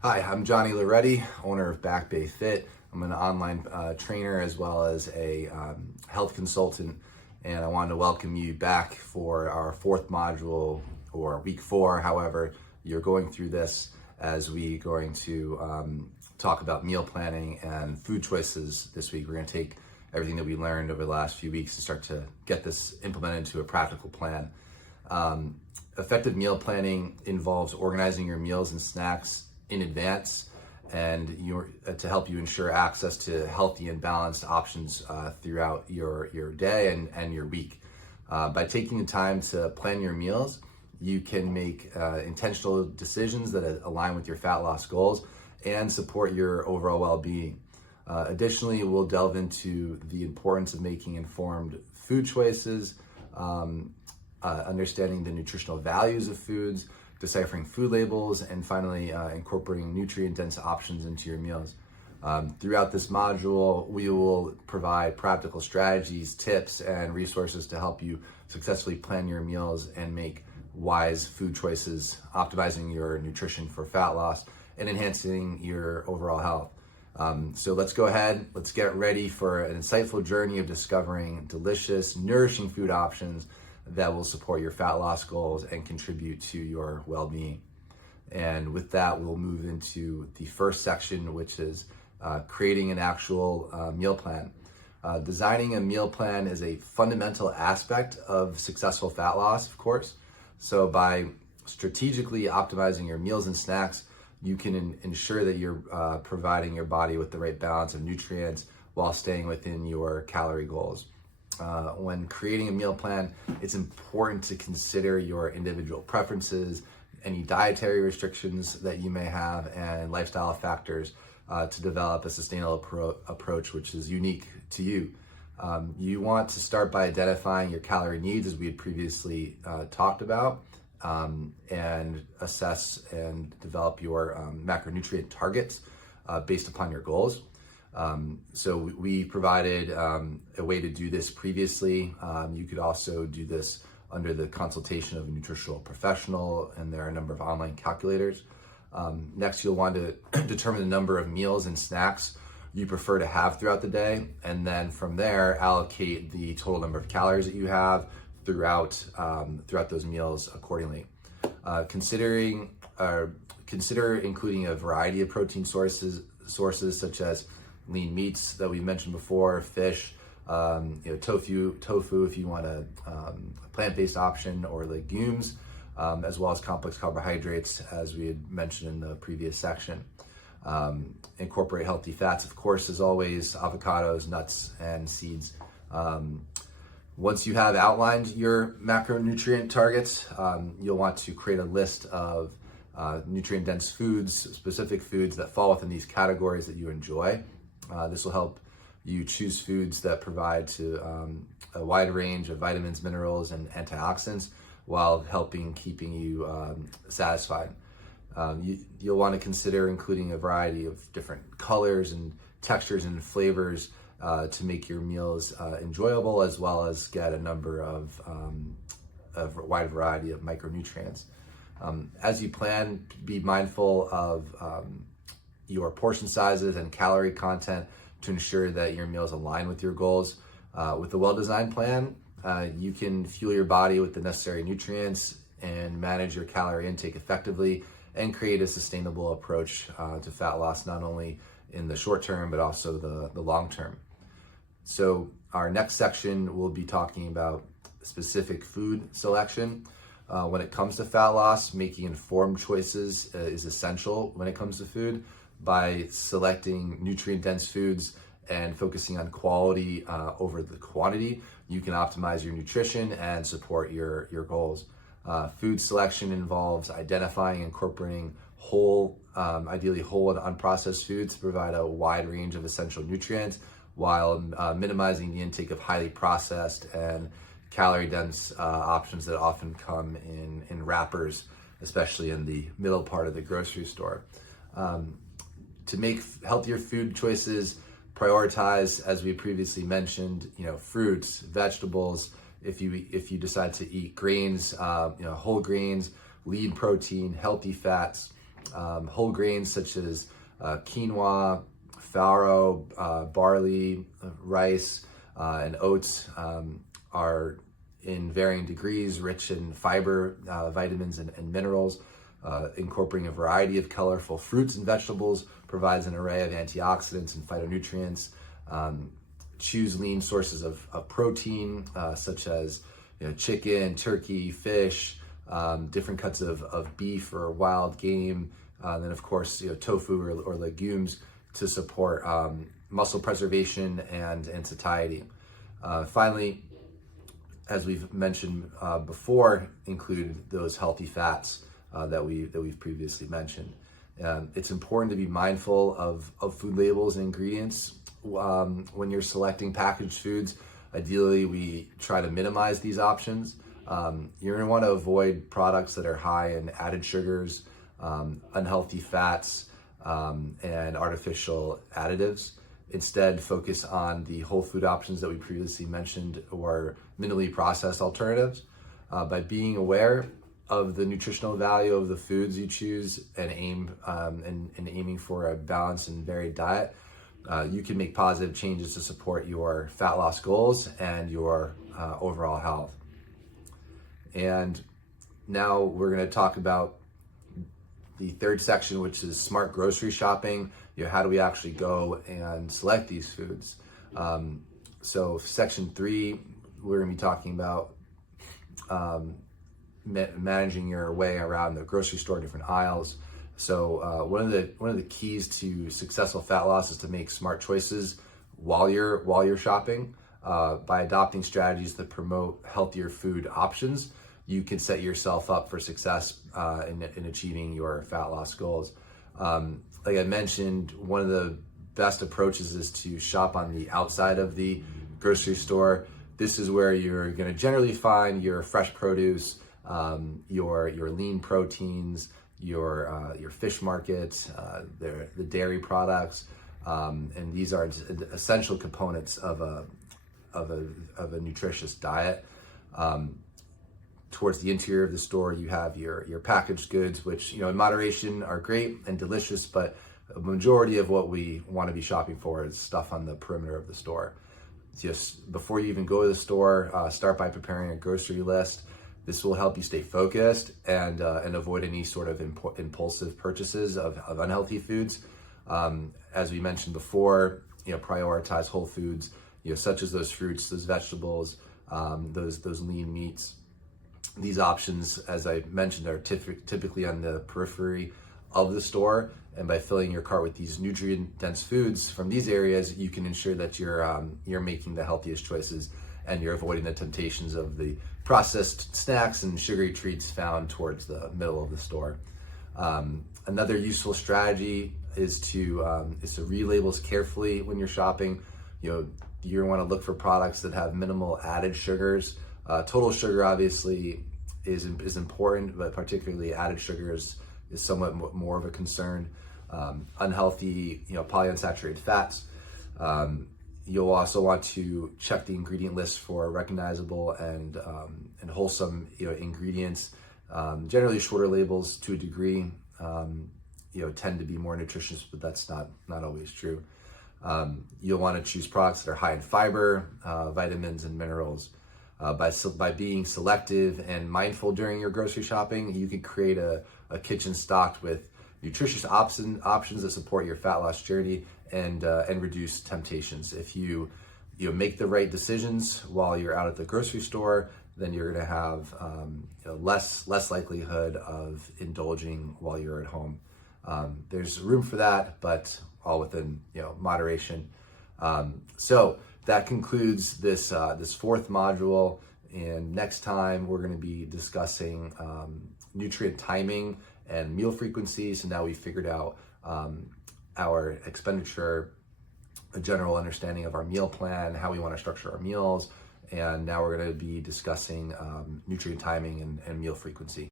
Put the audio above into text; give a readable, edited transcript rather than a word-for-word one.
Hi, I'm Johnny Loretti, owner of Back Bay Fit. I'm an online trainer as well as a health consultant, and I wanted to welcome you back for our fourth module or week four, however you're going through this, as we're going to talk about meal planning and food choices this week. We're going to take everything that we learned over the last few weeks to start to get this implemented into a practical plan. Effective meal planning involves organizing your meals and snacks in advance and to help you ensure access to healthy and balanced options throughout your day and your week. By taking the time to plan your meals, you can make intentional decisions that align with your fat loss goals and support your overall well-being. Additionally, we'll delve into the importance of making informed food choices, understanding the nutritional values of foods, deciphering food labels, and finally incorporating nutrient-dense options into your meals. Throughout this module, we will provide practical strategies, tips, and resources to help you successfully plan your meals and make wise food choices, optimizing your nutrition for fat loss and enhancing your overall health. So let's go ahead, let's get ready for an insightful journey of discovering delicious, nourishing food options that will support your fat loss goals and contribute to your well-being. And with that, we'll move into the first section, which is creating an actual meal plan. Designing a meal plan is a fundamental aspect of successful fat loss, of course. So by strategically optimizing your meals and snacks, you can ensure that you're providing your body with the right balance of nutrients while staying within your calorie goals. When creating a meal plan, it's important to consider your individual preferences, any dietary restrictions that you may have, and lifestyle factors to develop a sustainable approach which is unique to you. You want to start by identifying your calorie needs, as we had previously talked about, and assess and develop your macronutrient targets based upon your goals. So we provided a way to do this previously. You could also do this under the consultation of a nutritional professional, and there are a number of online calculators. Next, you'll want to determine the number of meals and snacks you prefer to have throughout the day, and then from there, allocate the total number of calories that you have throughout those meals accordingly. Consider including a variety of protein sources such as lean meats that we mentioned before, fish, tofu if you want a plant-based option, or legumes, as well as complex carbohydrates, as we had mentioned in the previous section. Incorporate healthy fats, of course, as always, avocados, nuts, and seeds. Once you have outlined your macronutrient targets, you'll want to create a list of nutrient-dense foods, specific foods that fall within these categories that you enjoy. This will help you choose foods that provide to a wide range of vitamins, minerals, and antioxidants while keeping you satisfied. You'll want to consider including a variety of different colors and textures and flavors to make your meals enjoyable, as well as get a number of a wide variety of micronutrients. As you plan, be mindful of your portion sizes and calorie content to ensure that your meals align with your goals. With a well-designed plan, you can fuel your body with the necessary nutrients and manage your calorie intake effectively and create a sustainable approach to fat loss, not only in the short term, but also the long term. So our next section will be talking about specific food selection. When it comes to fat loss, making informed choices is essential when it comes to food. By selecting nutrient-dense foods and focusing on quality over the quantity, you can optimize your nutrition and support your goals. Food selection involves identifying and incorporating ideally whole and unprocessed foods to provide a wide range of essential nutrients, while minimizing the intake of highly processed and calorie-dense options that often come in wrappers, especially in the middle part of the grocery store. To make healthier food choices, prioritize, as we previously mentioned, fruits, vegetables. If you decide to eat grains, whole grains, lean protein, healthy fats, Whole grains such as quinoa, farro, barley, rice, and oats are in varying degrees rich in fiber, vitamins, and minerals. Incorporating a variety of colorful fruits and vegetables provides an array of antioxidants and phytonutrients. Choose lean sources of protein, such as chicken, turkey, fish, different cuts of beef or wild game, then of course tofu or legumes to support muscle preservation and satiety. Finally, as we've mentioned before, include those healthy fats that we've previously mentioned. It's important to be mindful of food labels and ingredients when you're selecting packaged foods. Ideally, we try to minimize these options. You're going to want to avoid products that are high in added sugars, unhealthy fats, and artificial additives. Instead, focus on the whole food options that we previously mentioned or minimally processed alternatives. By being aware of the nutritional value of the foods you choose and aiming for a balanced and varied diet, you can make positive changes to support your fat loss goals and your overall health. And now we're going to talk about the third section, which is smart grocery shopping. How do we actually go and select these foods? So section 3, we're going to be talking about managing your way around the grocery store, different aisles. So one of the keys to successful fat loss is to make smart choices while you're shopping. By adopting strategies that promote healthier food options, you can set yourself up for success in achieving your fat loss goals. Like I mentioned, one of the best approaches is to shop on the outside of the grocery store. This is where you're going to generally find your fresh produce, your lean proteins, your fish markets, the dairy products, and these are essential components of a nutritious diet. Towards the interior of the store, you have your packaged goods, which in moderation are great and delicious, but a majority of what we want to be shopping for is stuff on the perimeter of the store. Just before you even go to the store, start by preparing a grocery list. This will help you stay focused and avoid any sort of impulsive purchases of unhealthy foods. As we mentioned before, prioritize whole foods, such as those fruits, those vegetables, those lean meats. These options, as I mentioned, are typically on the periphery of the store, and by filling your cart with these nutrient-dense foods from these areas, you can ensure that you're making the healthiest choices and you're avoiding the temptations of the processed snacks and sugary treats found towards the middle of the store. Another useful strategy is to read labels carefully when you're shopping. You want to look for products that have minimal added sugars. Total sugar obviously is important, but particularly added sugars is somewhat more of a concern. Unhealthy, polyunsaturated fats. You'll also want to check the ingredient list for recognizable and wholesome, ingredients. Generally, shorter labels to a degree, tend to be more nutritious, but that's not always true. You'll want to choose products that are high in fiber, vitamins, and minerals. By being selective and mindful during your grocery shopping, you can create a kitchen stocked with nutritious options that support your fat loss journey and reduce temptations. If you make the right decisions while you're out at the grocery store, then you're going to have less likelihood of indulging while you're at home. There's room for that, but all within moderation. So that concludes this fourth module, and next time we're going to be discussing nutrient timing and meal frequency. So now we've figured out our expenditure, a general understanding of our meal plan, how we want to structure our meals, and now we're going to be discussing nutrient timing and meal frequency.